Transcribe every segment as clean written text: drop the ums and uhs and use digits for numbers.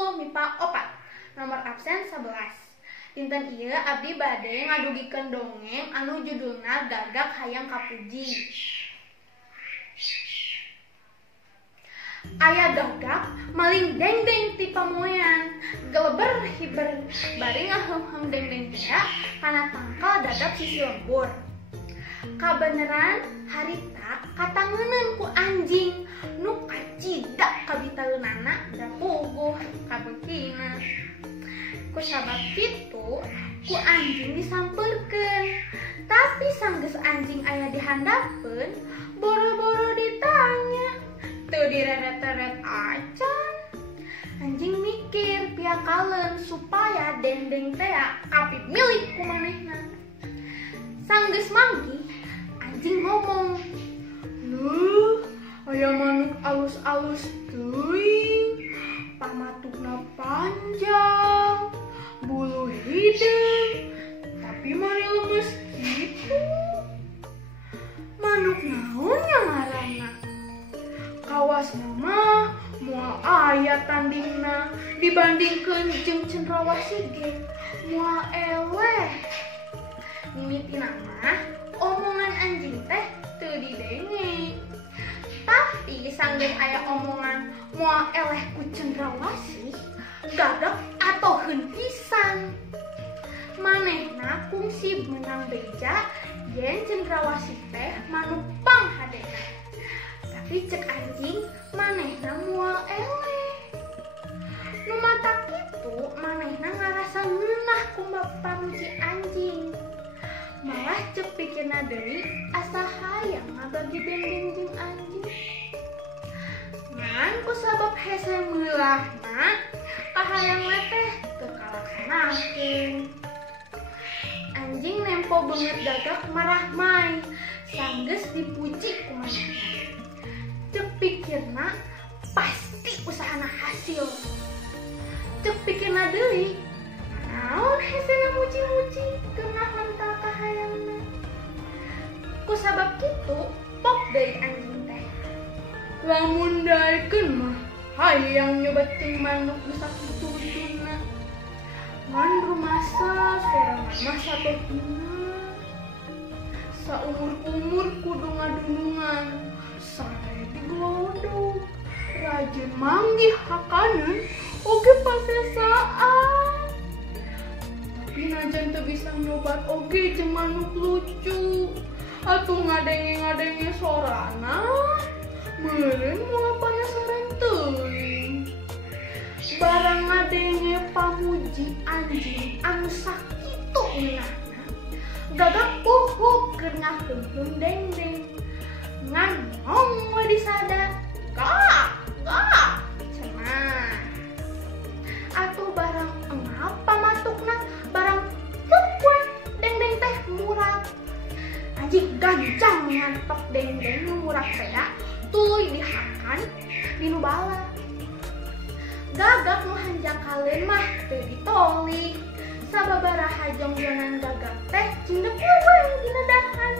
10 MIPA 4. Nomor absen 11. Dinten ieu abdi bade ngadugikeun dongeng anu judulna Gagak Hayang Kapuji. Aya gagak maling dengdeng ti pamoean, geleber hiber bari ngaheum-heum dengdeng teh kana tangkal dadap sisi lembur. Kabeneran harita katangeunun ku anjing nu kacidak kabitaeunana da puguh kabeukina. Ku sabab kitu ku anjing disampeurkeun, tapi sanggeus anjing aya di handapeun boro-boro ditanya. Tuh direret-teret acan. Anjing mikir piakaleun supaya dendeng teh kapit milik ku manehna. Sanggeus manggi, anjing ngomong, "Nuh, aya manuk alus-alus teuing, pamatukna panjang, bulu hidung, tapi mari lemes kitu. Manuk naon yang ngaranna? Kawas mah moal aya tandingna dibandingkeun jeung cendrawasih ge moal eleh." Mimitina mah omongan anjing teh teu didenge. Tapi sanggeus aya omongan moal eleh ku cendrawasih, gagak atau heuntisan. Manehna kungsi menang beja yen cendrawasih teh manupang hadena. Tapi cek anjing manehna moal eleh. Nu mata kitu manehna ngarasa ngeunah ku pamuji anjing. Malah cek pikirna deui asa hayang ngabagi dendeng jeung anjing. Ngan ku sabab hese meulahna kahayang teh teu kalaksanakeun. Anjing nempo beungeut gagak marah mai sanggeus dipuji ku manehna. Cek pikirna pasti usahana hasil. Cek pikirna deui, naon hesena muji-muji keunah mental kahayangna. Ku sabab kitu pok deui anjing teh, lamun daekeun mah hayang nyobakeun manuk nu sakitu-kituna. Ngan rumasa sorangan mah satohina, saumur-umur kudu ngadunungan, sare diglodok, rajin manggih hakaneun oge pasesaan. Tapi najan teu bisa nyobat oge jeung manuk lucu, atuh ngadenge-ngadenge sorana, meureun moal penasaran teuing. Barang ngadenge pamuji anjing anu sakitu ngeunahna, gagak puhuk keur ngaheum-heum dendeng. Ngan ngong we disada, "Gak, gak," cenah. Atuh barang ngapa matukna barang pukwe dendeng teh murah. Anjing gancang ngantok dendeng nu murah teh tuluy dihakan dinu bala. Gagak nu hanjakaleun mah teu ditolik. Sababaraha jongjonan gagak teh cindek we dina dahan,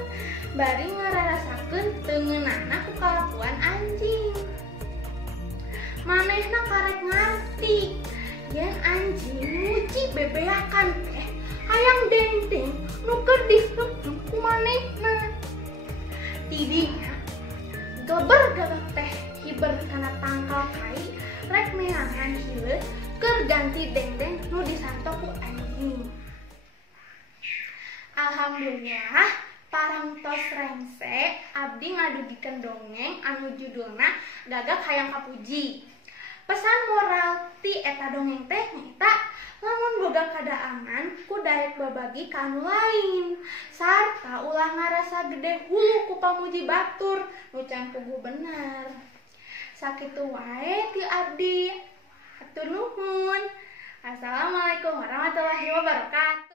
bari ngararasakeun teu ngeunahna ku kalakuan anjing. Manehna karek ngarti yen anjing muji bebeakan teh hayang dendeng nu keur diheum ku manehna. Tidinya geber gagak teh hiber kana tangkal kai rek meangan hileud keur ganti dendeng nu disanto ku anjing. Alhamdulillah parangtos rengse abdi ngadugikeun dongeng anu judulna Gagak Hayang Kapuji. Pesan moral ti eta dongeng teh nyaeta lamun boga kadaangan ku daek babagi ka anu lain, sarta ulah ngarasa gede hulu ku pamuji batur nu can puguh bener. Sakitu wae ti abdi. Hatur nuhun. Assalamualaikum warahmatullahi wabarakatuh.